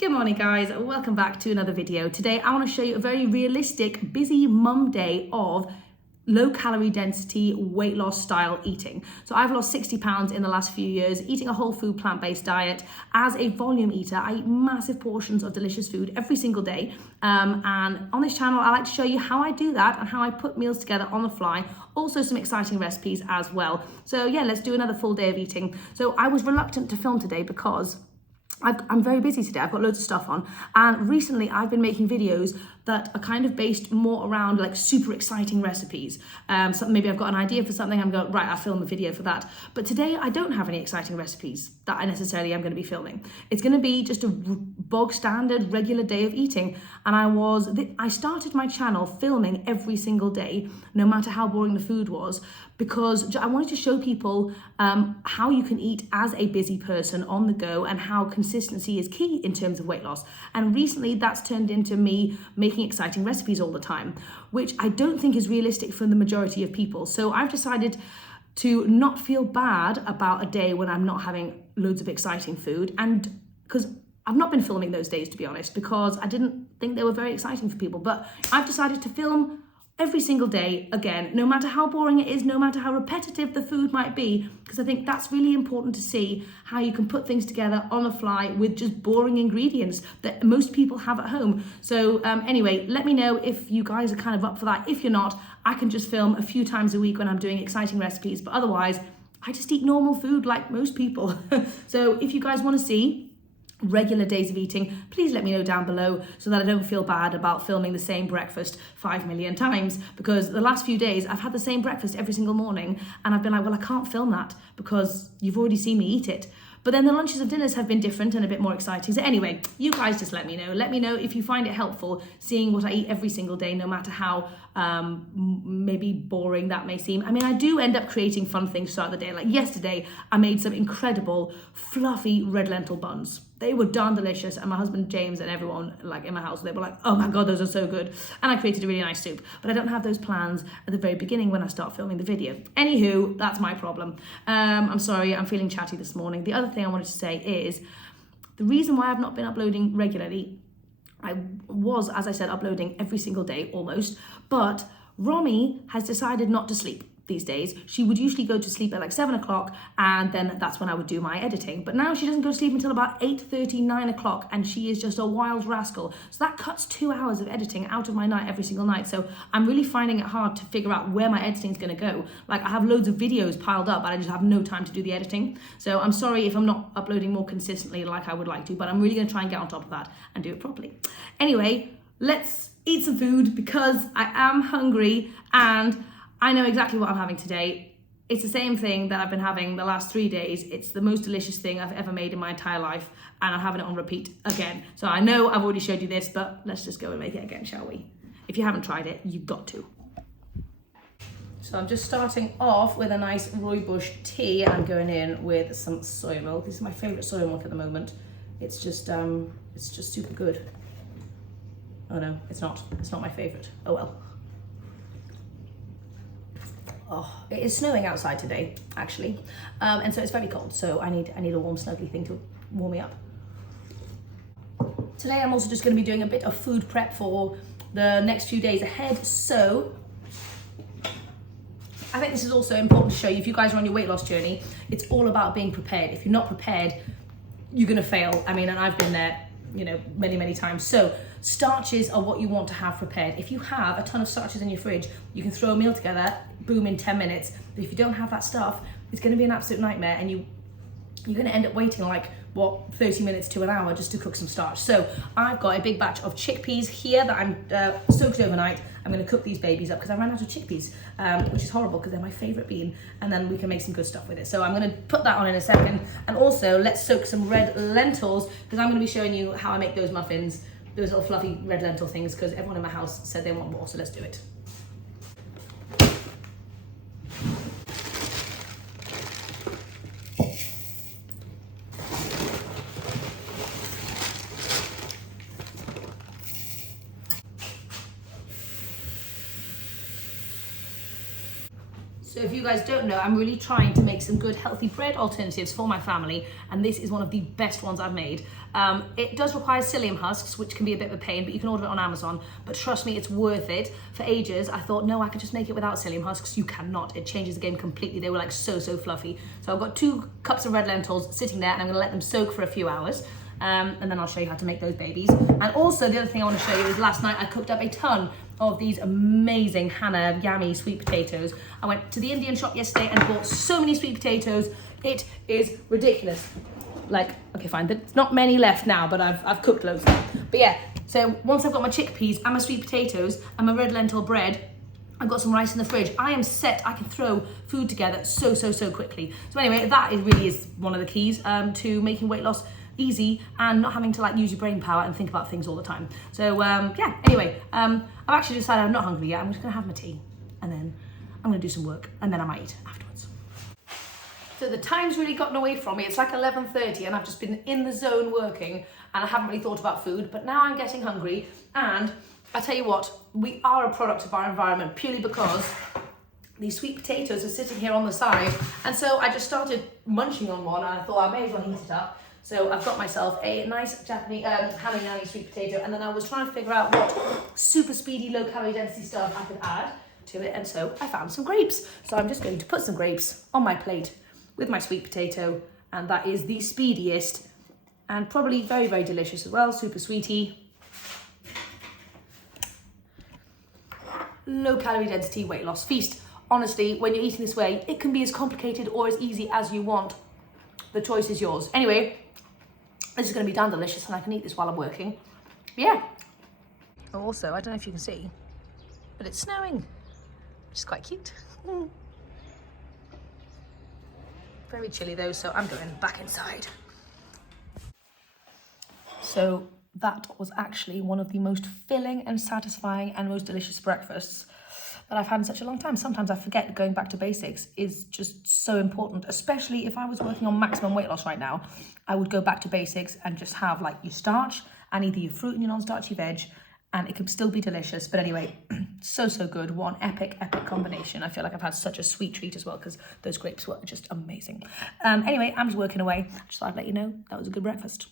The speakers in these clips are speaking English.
Good morning guys, welcome back to another video. Today I want to show you a very realistic busy mum day of low calorie density weight loss style eating. So I've lost 60 pounds in the last few years eating a whole food plant-based diet. As a volume eater, I eat massive portions of delicious food every single day, and on this channel I like to show you how I do that and how I put meals together on the fly. Also some exciting recipes as well. So yeah, let's do another full day of eating. So I was reluctant to film today because I'm very busy today. I've got loads of stuff on, and recently I've been making videos that are kind of based more around like super exciting recipes. So maybe I've got an idea for something, I'm going, right, I'll film a video for that. But today I don't have any exciting recipes that I necessarily am going to be filming. It's going to be just a bog standard regular day of eating. And I started my channel filming every single day, no matter how boring the food was, because I wanted to show people how you can eat as a busy person on the go and how consistency is key in terms of weight loss. And recently that's turned into me making exciting recipes all the time, which I don't think is realistic for the majority of people. So I've decided to not feel bad about a day when I'm not having loads of exciting food, and because I've not been filming those days, to be honest, because I didn't think they were very exciting for people. But I've decided to film every single day again, no matter how boring it is, no matter how repetitive the food might be, because I think that's really important to see how you can put things together on the fly with just boring ingredients that most people have at home. So anyway, let me know if you guys are kind of up for that. If you're not, I can just film a few times a week when I'm doing exciting recipes, but otherwise I just eat normal food like most people. So if you guys want to see regular days of eating, please let me know down below so that I don't feel bad about filming the same breakfast 5 million times, because the last few days I've had the same breakfast every single morning and I've been like, well, I can't film that because you've already seen me eat it. But then the lunches and dinners have been different and a bit more exciting. So anyway, you guys just let me know. Let me know if you find it helpful seeing what I eat every single day, no matter how maybe boring that may seem. I mean, I do end up creating fun things throughout the day. Like yesterday, I made some incredible fluffy red lentil buns. They were darn delicious, and my husband James and everyone like in my house, they were like, oh my God, those are so good. And I created a really nice soup, but I don't have those plans at the very beginning when I start filming the video. Anywho, that's my problem. I'm sorry, I'm feeling chatty this morning. The other thing I wanted to say is the reason why I've not been uploading regularly, I was, as I said, uploading every single day almost, but Romy has decided not to sleep these days. She would usually go to sleep at like 7 o'clock, and then that's when I would do my editing. But now she doesn't go to sleep until about 8:30, 9 o'clock, and she is just a wild rascal. So that cuts 2 hours of editing out of my night every single night. So I'm really finding it hard to figure out where my editing is going to go. Like I have loads of videos piled up, but I just have no time to do the editing. So I'm sorry if I'm not uploading more consistently like I would like to, but I'm really going to try and get on top of that and do it properly. Anyway, let's eat some food because I am hungry and I know exactly what I'm having today. It's the same thing that I've been having the last 3 days. It's the most delicious thing I've ever made in my entire life, and I'm having it on repeat again. So I know I've already showed you this, but let's just go and make it again, shall we? If you haven't tried it, you've got to. So I'm just starting off with a nice rooibos tea. I'm going in with some soy milk. This is my favorite soy milk at the moment. It's just super good. Oh no, it's not. It's not my favorite. Oh well. Oh, it is snowing outside today, actually, and so it's very cold. So I need a warm, snuggly thing to warm me up. Today I'm also just going to be doing a bit of food prep for the next few days ahead. So I think this is also important to show you if you guys are on your weight loss journey. It's all about being prepared. If you're not prepared, you're going to fail. I mean, and I've been there, you know, many times. So starches are what you want to have prepared. If you have a ton of starches in your fridge, you can throw a meal together, boom, in 10 minutes. But if you don't have that stuff, it's going to be an absolute nightmare, and you're going to end up waiting like, what, 30 minutes to an hour just to cook some starch. So I've got a big batch of chickpeas here that I'm soaked overnight. I'm going to cook these babies up because I ran out of chickpeas, which is horrible because they're my favorite bean, and then we can make some good stuff with it. So I'm going to put that on in a second. And also let's soak some red lentils, because I'm going to be showing you how I make those muffins, those little fluffy red lentil things, because everyone in my house said they want more, so let's do it. So if you guys don't know, I'm really trying to make some good healthy bread alternatives for my family, and this is one of the best ones I've made. It does require psyllium husks, which can be a bit of a pain, but you can order it on Amazon. But trust me, it's worth it. For ages, I thought, no, I could just make it without psyllium husks. You cannot. It changes the game completely. They were like so fluffy. So I've got 2 cups of red lentils sitting there, and I'm gonna let them soak for a few hours. And then I'll show you how to make those babies. And also the other thing I want to show you is last night I cooked up a ton of these amazing Hannah yummy sweet potatoes. I went to the Indian shop yesterday and bought so many sweet potatoes. It is ridiculous. Like, okay, fine, there's not many left now, but I've cooked loads. But yeah, so once I've got my chickpeas and my sweet potatoes and my red lentil bread, I've got some rice in the fridge. I am set. I can throw food together so quickly. So anyway, that really is one of the keys to making weight loss easy and not having to like use your brain power and think about things all the time. So yeah, anyway, I've actually decided I'm not hungry yet. I'm just gonna have my tea and then I'm gonna do some work and then I might eat afterwards. So the time's really gotten away from me. It's like 11:30 and I've just been in the zone working and I haven't really thought about food, but now I'm getting hungry. And I tell you what, we are a product of our environment purely because these sweet potatoes are sitting here on the side. And so I just started munching on one and I thought I may as well heat it up. So I've got myself a nice Japanese Hanayani sweet potato, and then I was trying to figure out what super speedy low calorie density stuff I could add to it, and so I found some grapes. So I'm just going to put some grapes on my plate with my sweet potato, and that is the speediest and probably very delicious as well, super sweety. Low calorie density weight loss feast. Honestly, when you're eating this way, it can be as complicated or as easy as you want. The choice is yours. Anyway, this is going to be damn delicious and I can eat this while I'm working. Yeah. Also, I don't know if you can see, but it's snowing, which is quite cute. Very chilly though, so I'm going back inside. So that was actually one of the most filling and satisfying and most delicious breakfasts that I've had in such a long time. Sometimes I forget going back to basics is just so important, especially if I was working on maximum weight loss right now. I would go back to basics and just have like your starch and either your fruit and your non-starchy veg, and it could still be delicious. But anyway, so good. What an epic combination. I feel like I've had such a sweet treat as well because those grapes were just amazing. Anyway, I'm just working away. Just thought I'd let you know that was a good breakfast.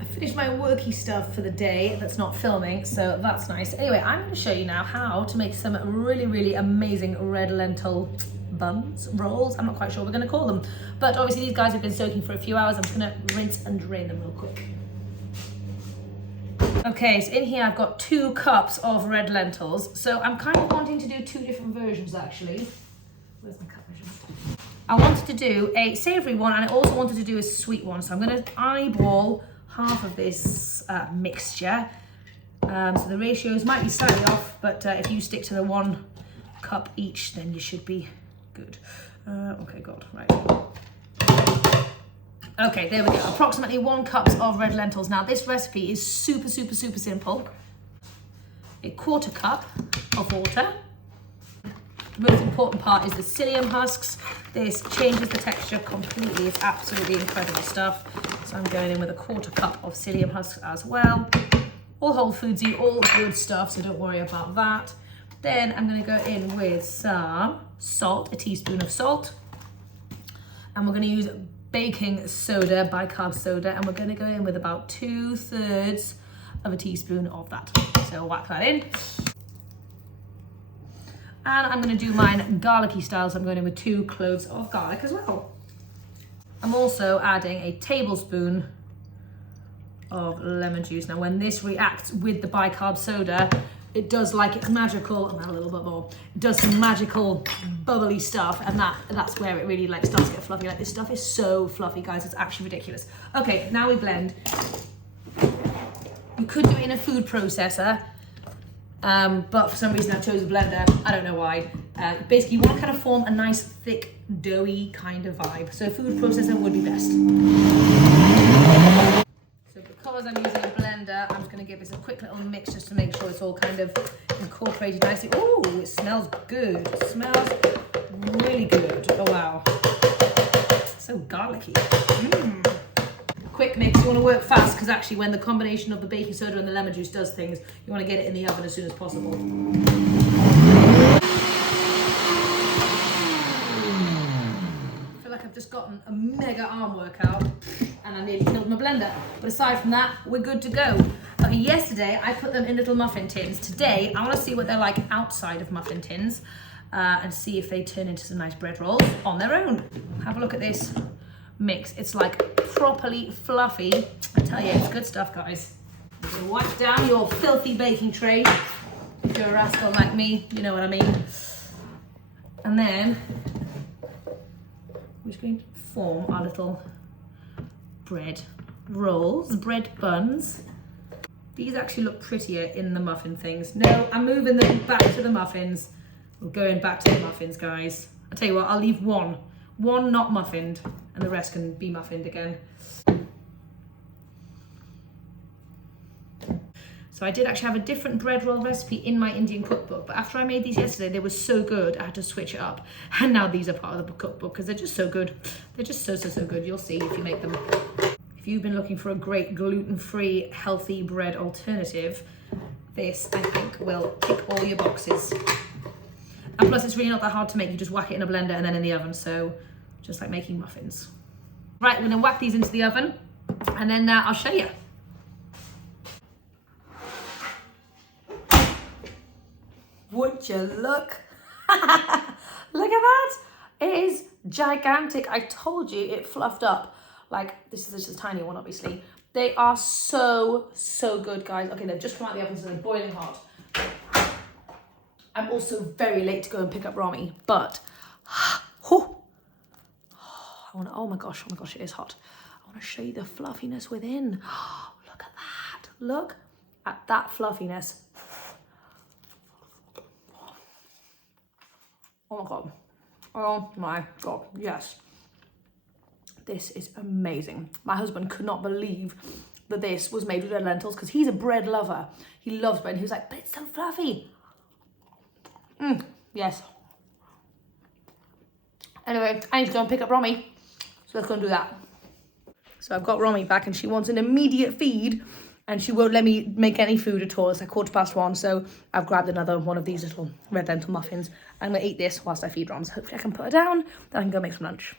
I finished my worky stuff for the day that's not filming, so that's nice. Anyway, I'm going to show you now how to make some really amazing red lentil buns, rolls. I'm not quite sure what we're going to call them, but obviously these guys have been soaking for a few hours. I'm just going to rinse and drain them real quick. Okay, so in here I've got 2 cups of red lentils. So I'm kind of wanting to do 2 different versions actually. Where's my cup version? I wanted to do a savoury one and I also wanted to do a sweet one. So I'm going to eyeball half of this mixture. So the ratios might be slightly off, but if you stick to the 1 cup each, then you should be good. Okay, God, right. Okay, there we go. Approximately 1 cup of red lentils. Now this recipe is super simple. A 1/4 cup of water. The most important part is the psyllium husks. This changes the texture completely. It's absolutely incredible stuff. So I'm going in with a 1/4 cup of psyllium husks as well. All whole foodsy, all good stuff, so don't worry about that. Then I'm going to go in with some salt, a teaspoon of salt. And we're going to use baking soda, bicarb soda, and we're going to go in with about 2/3 of a teaspoon of that. So whack that in. And I'm going to do mine garlicky style, so I'm going in with 2 cloves of garlic as well. I'm also adding a tablespoon of lemon juice. Now when this reacts with the bicarb soda, it does like it's magical, and a little bit more, it does some magical bubbly stuff, and that's where it really like starts to get fluffy. Like this stuff is so fluffy, guys, it's actually ridiculous. Okay, now we blend. You could do it in a food processor, but for some reason I chose a blender. I don't know why. Basically you want to kind of form a nice thick doughy kind of vibe, so a food processor would be best. So because I'm using a blender, I'm just going to give this a quick little mix just to make sure it's all kind of incorporated nicely. Oh, it smells good. It smells really good. Oh wow, so garlicky. Quick mix. You want to work fast because actually when the combination of the baking soda and the lemon juice does things, you want to get it in the oven as soon as possible. I feel like I've just gotten a mega arm workout and I nearly killed my blender. But aside from that, we're good to go. Okay, yesterday I put them in little muffin tins. Today, I want to see what they're like outside of muffin tins and see if they turn into some nice bread rolls on their own. Have a look at this mix. It's like properly fluffy. I tell you, it's good stuff, guys. So wipe down your filthy baking tray. If you're a rascal like me, you know what I mean. And then we're just going to form our little bread rolls, bread buns. These actually look prettier in the muffin things. No, I'm moving them back to the muffins. We're going back to the muffins, guys. I'll tell you what, I'll leave one not muffined, and the rest can be muffined again. So I did actually have a different bread roll recipe in my Indian cookbook, but after I made these yesterday, they were so good, I had to switch it up. And now these are part of the cookbook because they're just so good. They're just so good. You'll see if you make them. If you've been looking for a great gluten-free, healthy bread alternative, this, I think, will tick all your boxes. And plus, it's really not that hard to make. You just whack it in a blender and then in the oven. So just like making muffins. Right, we're gonna whack these into the oven and then I'll show you. Would you look? Look at that. It is gigantic. I told you it fluffed up. Like, this is just a tiny one, obviously. They are so good, guys. Okay, they've just come out of the oven, so they're boiling hot. I'm also very late to go and pick up Romy, but oh my gosh, it is hot. I want to show you the fluffiness within. Look at that. Look at that fluffiness. Oh my God. Oh my God, yes. This is amazing. My husband could not believe that this was made with red lentils because he's a bread lover. He loves bread. And he was like, but it's so fluffy. Yes. Anyway, I need to go and pick up Romy. So let's go and do that. So I've got Romy back and she wants an immediate feed and she won't let me make any food at all. It's like 1:15. So I've grabbed another one of these little red lentil muffins. I'm gonna eat this whilst I feed Rom. So hopefully I can put her down, then I can go make some lunch.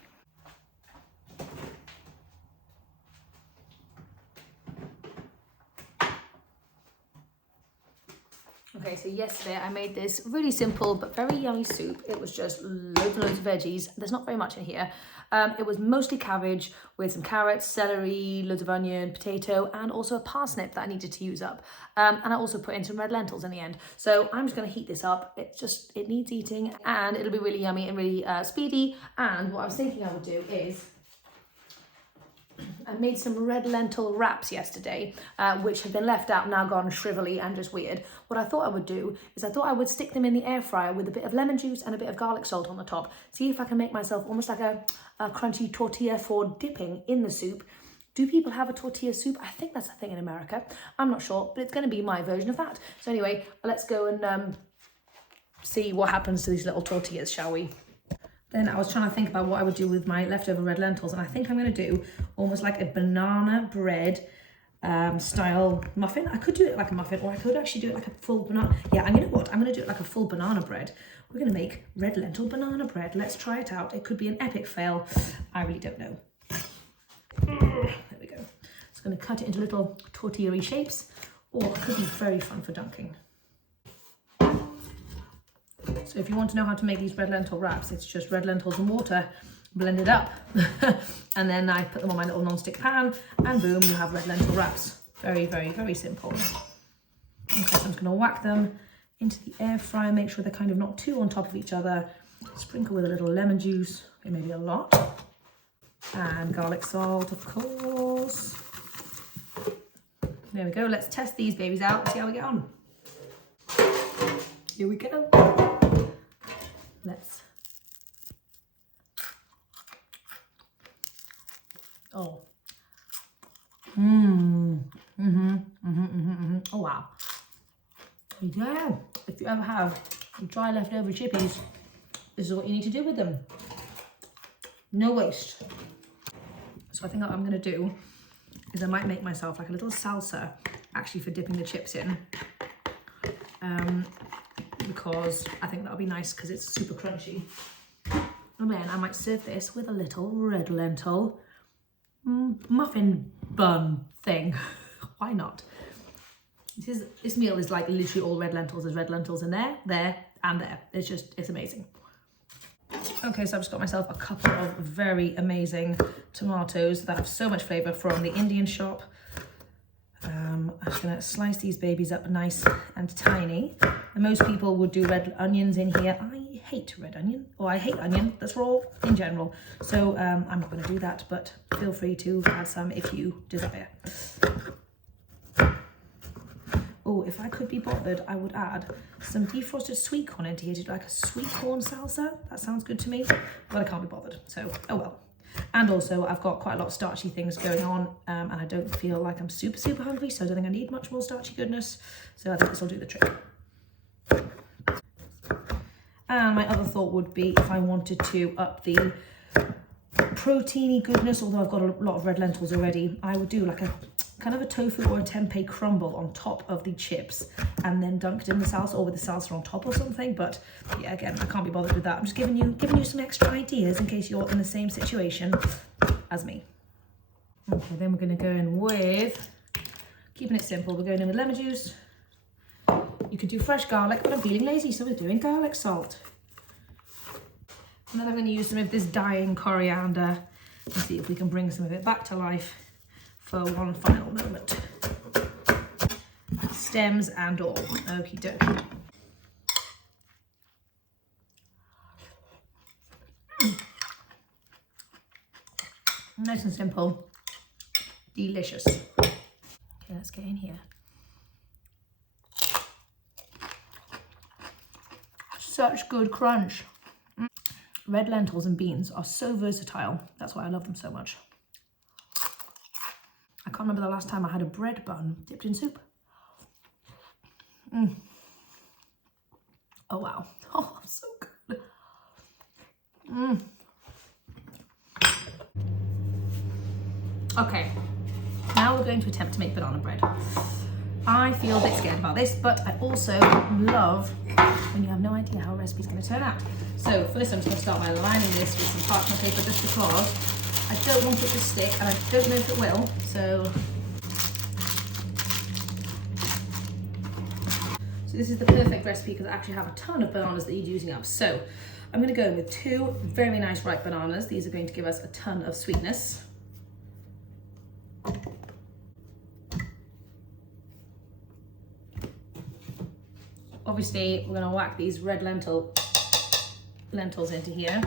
Okay, so yesterday I made this really simple but very yummy soup. It was just loads and loads of veggies. There's not very much in here. It was mostly cabbage with some carrots, celery, loads of onion, potato, and also a parsnip that I needed to use up. And I also put in some red lentils in the end. So I'm just going to heat this up. It needs eating and it'll be really yummy and really speedy. And what I was thinking I would do is I made some red lentil wraps yesterday, which have been left out, now gone shrivelly and just weird. What I thought I would do is I thought I would stick them in the air fryer with a bit of lemon juice and a bit of garlic salt on the top. See if I can make myself almost like a crunchy tortilla for dipping in the soup. Do people have a tortilla soup? I think that's a thing in America. I'm not sure, but it's going to be my version of that. So anyway, let's go and see what happens to these little tortillas, shall we? Then I was trying to think about what I would do with my leftover red lentils, and I think I'm going to do almost like a banana bread style muffin. I could do it like a muffin, or I could actually do it like a full banana. Yeah, and you know what? I'm going to do it like a full banana bread. We're going to make red lentil banana bread. Let's try it out. It could be an epic fail. I really don't know. There we go. Just going to cut it into little tortilla-y shapes, or it could be very fun for dunking. So if you want to know how to make these red lentil wraps, it's just red lentils and water blended up. And then I put them on my little non-stick pan and boom, you have red lentil wraps. Very, very, very simple. Okay, so I'm just going to whack them into the air fryer, make sure they're kind of not too on top of each other. Sprinkle with a little lemon juice, maybe a lot. And garlic salt, of course. There we go. Let's test these babies out and see how we get on. Here we go. Let's. Oh. Oh wow. Yeah. If you ever have dry leftover chippies, this is what you need to do with them. No waste. So I think what I'm going to do is I might make myself like a little salsa actually for dipping the chips in. Because I think that'll be nice because it's super crunchy. And then I might serve this with a little red lentil muffin bun thing. Why not? This meal is like literally all red lentils. There's red lentils in there, there, and there. It's amazing. Okay, so I've just got myself a couple of very amazing tomatoes that have so much flavour from the Indian shop. I'm just gonna slice these babies up nice and tiny. And most people would do red onions in here. I hate red onion, or I hate onion, that's raw in general. So I'm not gonna do that, but feel free to add some if you desire. Oh, if I could be bothered, I would add some defrosted sweet corn into here to do like a sweet corn salsa. That sounds good to me, but I can't be bothered, so oh well. And also I've got quite a lot of starchy things going on and I don't feel like I'm super hungry, so I don't think I need much more starchy goodness. So I think this will do the trick. And my other thought would be if I wanted to up the proteiny goodness, although I've got a lot of red lentils already, I would do like a kind of a tofu or a tempeh crumble on top of the chips and then dunked in the salsa, or with the salsa on top or something. But yeah, again, I can't be bothered with that. I'm just giving you some extra ideas in case you're in the same situation as me. Okay, then we're going to go in with, keeping it simple, we're going in with lemon juice. You could do fresh garlic, but I'm feeling lazy, so we're doing garlic salt. And then I'm going to use some of this dying coriander and see if we can bring some of it back to life for one final moment. Stems and all. Okie dokie. Nice and simple. Delicious. Okay, let's get in here. Such good crunch. Red lentils and beans are so versatile. That's why I love them so much. I can't remember the last time I had a bread bun dipped in soup. Oh wow. Oh, so good. Okay, now we're going to attempt to make banana bread. I feel a bit scared about this, but I also love when you have no idea how a recipe is going to turn out. So first I'm just going to start by lining this with some parchment paper just because I don't want it to stick and I don't know if it will, so this is the perfect recipe because I actually have a ton of bananas that you're using up. So I'm going to go in with 2 very nice ripe bananas. These are going to give us a ton of sweetness. Obviously, we're going to whack these red lentils into here.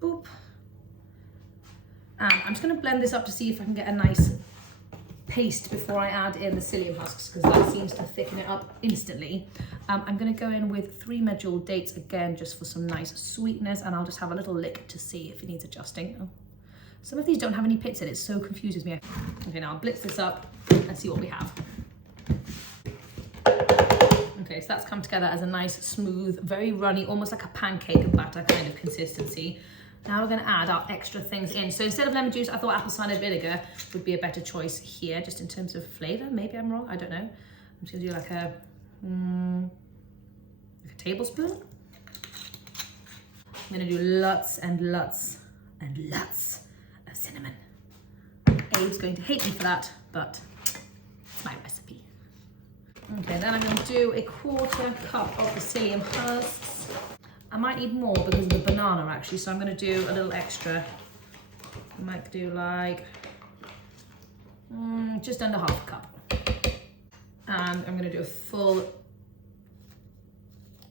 Boop. And I'm just going to blend this up to see if I can get a nice paste before I add in the psyllium husks, because that seems to thicken it up instantly. I'm going to go in with 3 medjool dates again, just for some nice sweetness, and I'll just have a little lick to see if it needs adjusting. Oh. Some of these don't have any pits in it, so confuses me. Okay, now I'll blitz this up and see what we have. Okay, so that's come together as a nice, smooth, very runny, almost like a pancake batter kind of consistency. Now we're going to add our extra things in. So instead of lemon juice, I thought apple cider vinegar would be a better choice here, just in terms of flavour. Maybe I'm wrong, I don't know. I'm just going to do like a tablespoon. I'm going to do lots and lots and lots of cinnamon. Abe's going to hate me for that, but it's my recipe. Okay, then I'm going to do a 1/4 cup of the psyllium husks. I might need more because of the banana actually, so I'm going to do a little extra. I might do like just under 1/2 cup. And I'm going to do a full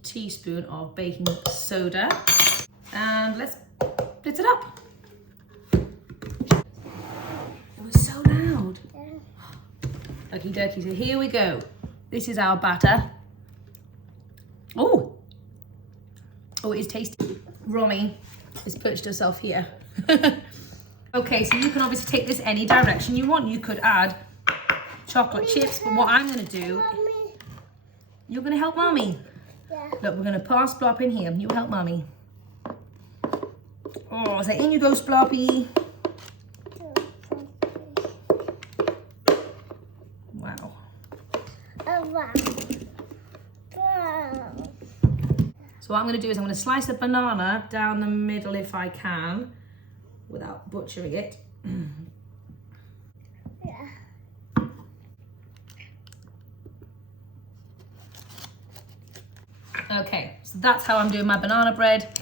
teaspoon of baking soda. And let's blitz it up. It was so loud. Okie dokie, so here we go. This is our batter. Oh, it is tasty. Romy has perched herself here. Okay, so you can obviously take this any direction you want. You could add chocolate chips, but what I'm going to do... You're going to help Mommy? Yeah. Look, we're going to put our splop in here. You help Mommy. Oh, so in you go, Sploppy. Wow. So what I'm going to do is I'm going to slice the banana down the middle if I can, without butchering it. Okay, so that's how I'm doing my banana bread.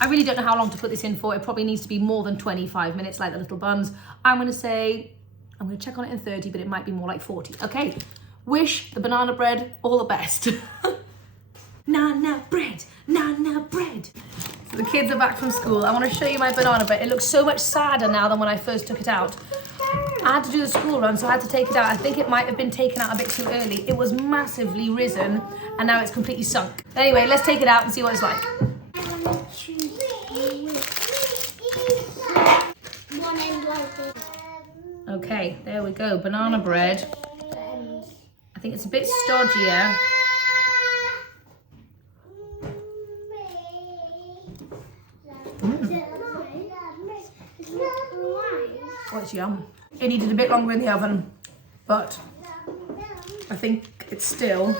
I really don't know how long to put this in for. It probably needs to be more than 25 minutes like the little buns. I'm going to check on it in 30, but it might be more like 40. Okay, wish the banana bread all the best. Nana bread, nana bread. So the kids are back from school. I want to show you my banana bread. It looks so much sadder now than when I first took it out. I had to do the school run, so I had to take it out. I think it might have been taken out a bit too early. It was massively risen, and now it's completely sunk. Anyway, let's take it out and see what it's like. Okay, there we go, banana bread. I think it's a bit stodgier. Oh, it's yum. It needed a bit longer in the oven, but I think it's still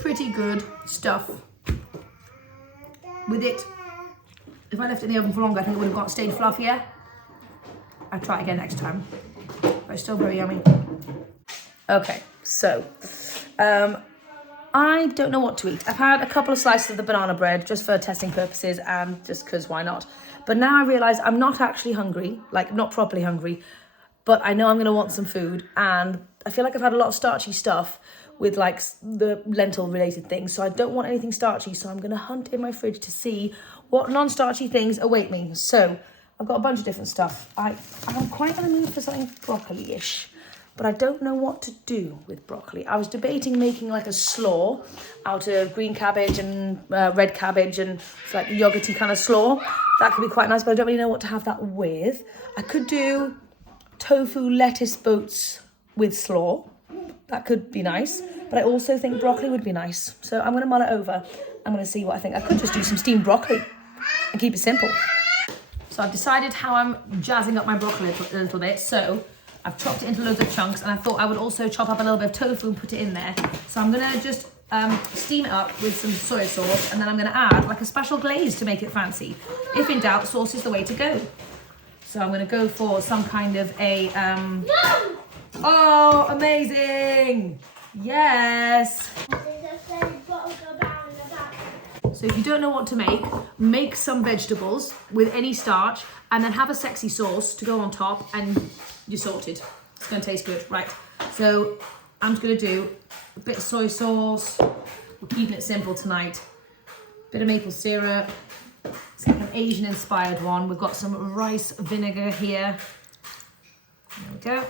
pretty good stuff. With it, if I left it in the oven for longer, I think it would have stayed fluffier. I'll try it again next time, but it's still very yummy. Okay, so I don't know what to eat. I've had a couple of slices of the banana bread just for testing purposes and just because why not. But now I realise I'm not actually hungry, like not properly hungry, but I know I'm going to want some food, and I feel like I've had a lot of starchy stuff with like the lentil related things, so I don't want anything starchy, so I'm going to hunt in my fridge to see what non-starchy things await me. So I've got a bunch of different stuff. I'm quite in the mood for something broccoli-ish, but I don't know what to do with broccoli. I was debating making like a slaw out of green cabbage and red cabbage, and it's like yogurty kind of slaw. That could be quite nice, but I don't really know what to have that with. I could do tofu lettuce boats with slaw. That could be nice, but I also think broccoli would be nice. So I'm going to mull it over. I'm going to see what I think. I could just do some steamed broccoli and keep it simple. So I've decided how I'm jazzing up my broccoli a little bit. So I've chopped it into loads of chunks, and I thought I would also chop up a little bit of tofu and put it in there. So I'm going to just steam it up with some soy sauce, and then I'm going to add like a special glaze to make it fancy. If in doubt, sauce is the way to go. So I'm going to go for some kind of a... Oh, amazing! Yes! So if you don't know what to make some vegetables with any starch, and then have a sexy sauce to go on top, and you're sorted. It's going to taste good. Right, so I'm just going to do a bit of soy sauce. We're keeping it simple tonight. Bit of maple syrup. It's like an Asian inspired one. We've got some rice vinegar here. There we go.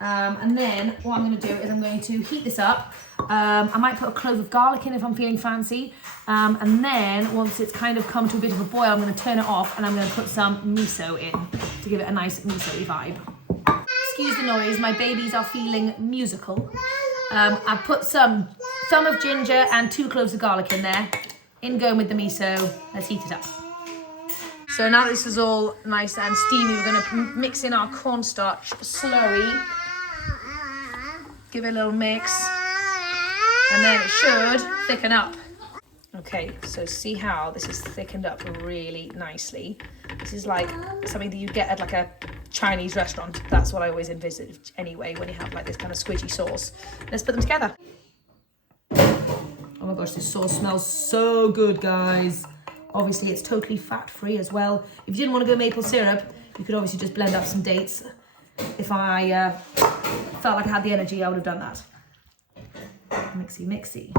And then what I'm going to do is I'm going to heat this up. I might put a clove of garlic in if I'm feeling fancy. And then once it's kind of come to a bit of a boil, I'm going to turn it off, and I'm going to put some miso in to give it a nice miso-y vibe. Excuse the noise, my babies are feeling musical. I've put some thumb of ginger and 2 cloves of garlic in there. In going with the miso. Let's heat it up. So now this is all nice and steamy, we're going to mix in our cornstarch slurry. Give it a little mix, and then it should thicken up. Okay, so see how this is thickened up really nicely. This is like something that you get at like a Chinese restaurant. That's what I always envisaged anyway, when you have like this kind of squidgy sauce. Let's put them together. Oh my gosh, this sauce smells so good, guys. Obviously, it's totally fat-free as well. If you didn't want to go maple syrup, you could obviously just blend up some dates. If I felt like I had the energy, I would have done that. Mixy, mixy.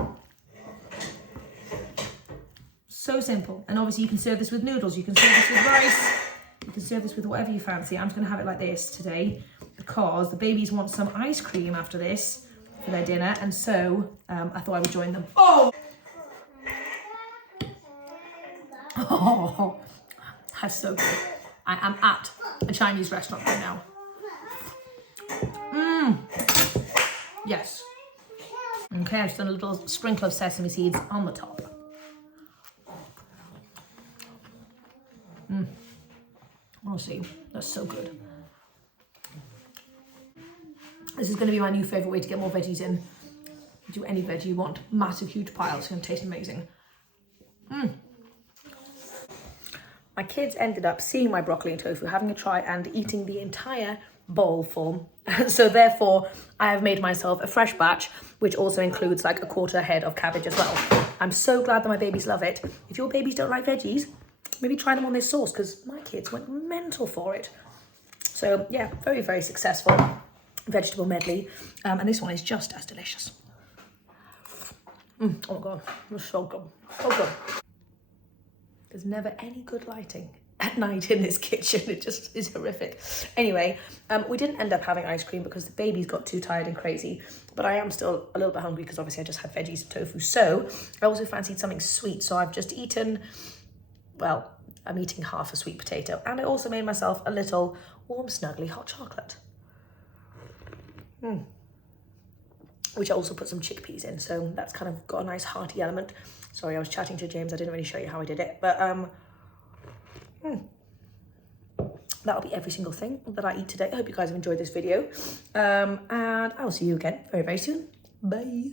So simple. And obviously, you can serve this with noodles. You can serve this with rice. You can serve this with whatever you fancy. I'm just going to have it like this today because the babies want some ice cream after this for their dinner. And so I thought I would join them. Oh, that's so good. I am at a Chinese restaurant right now. Yes. Okay, I've just done a little sprinkle of sesame seeds on the top. Honestly, that's so good. This is going to be my new favourite way to get more veggies in. Do any veggie you want. Massive, huge piles. It's going to taste amazing. My kids ended up seeing my broccoli and tofu, having a try and eating the entire bowl full. So therefore, I have made myself a fresh batch, which also includes like a quarter head of cabbage as well. I'm so glad that my babies love it. If your babies don't like veggies, maybe try them on this sauce, because my kids went mental for it. So yeah, very, very successful vegetable medley. And this one is just as delicious. Oh my God, it's so good, so good. There's never any good lighting at night in this kitchen. It just is horrific. Anyway, we didn't end up having ice cream because the babies got too tired and crazy, but I am still a little bit hungry because obviously I just had veggies and tofu. So I also fancied something sweet. So I've just eaten, well, I'm eating half a sweet potato, and I also made myself a little warm, snuggly hot chocolate. Which I also put some chickpeas in, so that's kind of got a nice hearty element. Sorry, I was chatting to James. I didn't really show you how I did it, but that'll be every single thing that I eat today. I hope you guys have enjoyed this video, and I will see you again very, very soon. Bye.